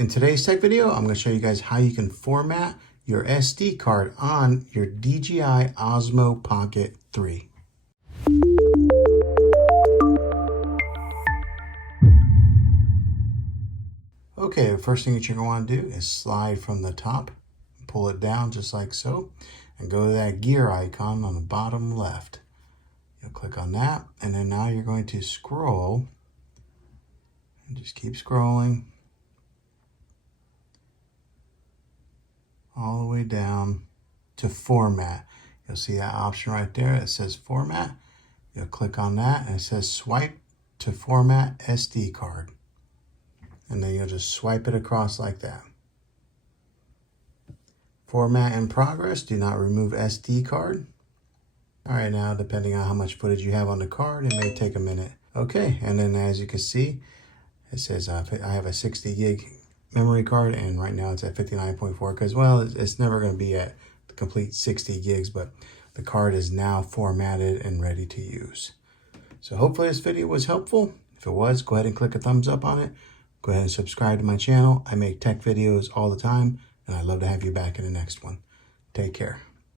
In today's tech video, I'm going to show you guys how you can format your SD card on your DJI Osmo Pocket 3. Okay, the first thing that you're going to want to do is slide from the top, pull it down just like so, and go to that gear icon on the bottom left. You'll click on that, and then now you're going to scroll, and just keep scrolling all the way down to format. You'll see that option right there. It says format. You'll click on that, and it says swipe to format SD card. And then you'll just swipe it across like that. Format in progress. Do not remove SD card. All right, now depending on how much footage you have on the card, it may take a minute. Okay, and then as you can see, it says I have a 60 gig memory card, and right now it's at 59.4 because, well, it's never going to be at the complete 60 gigs, but the card is now formatted and ready to use. So hopefully this video was helpful. If it was, go ahead and click a thumbs up on it. Go ahead and subscribe to my channel. I make tech videos all the time, and I'd love to have you back in the next one. Take care.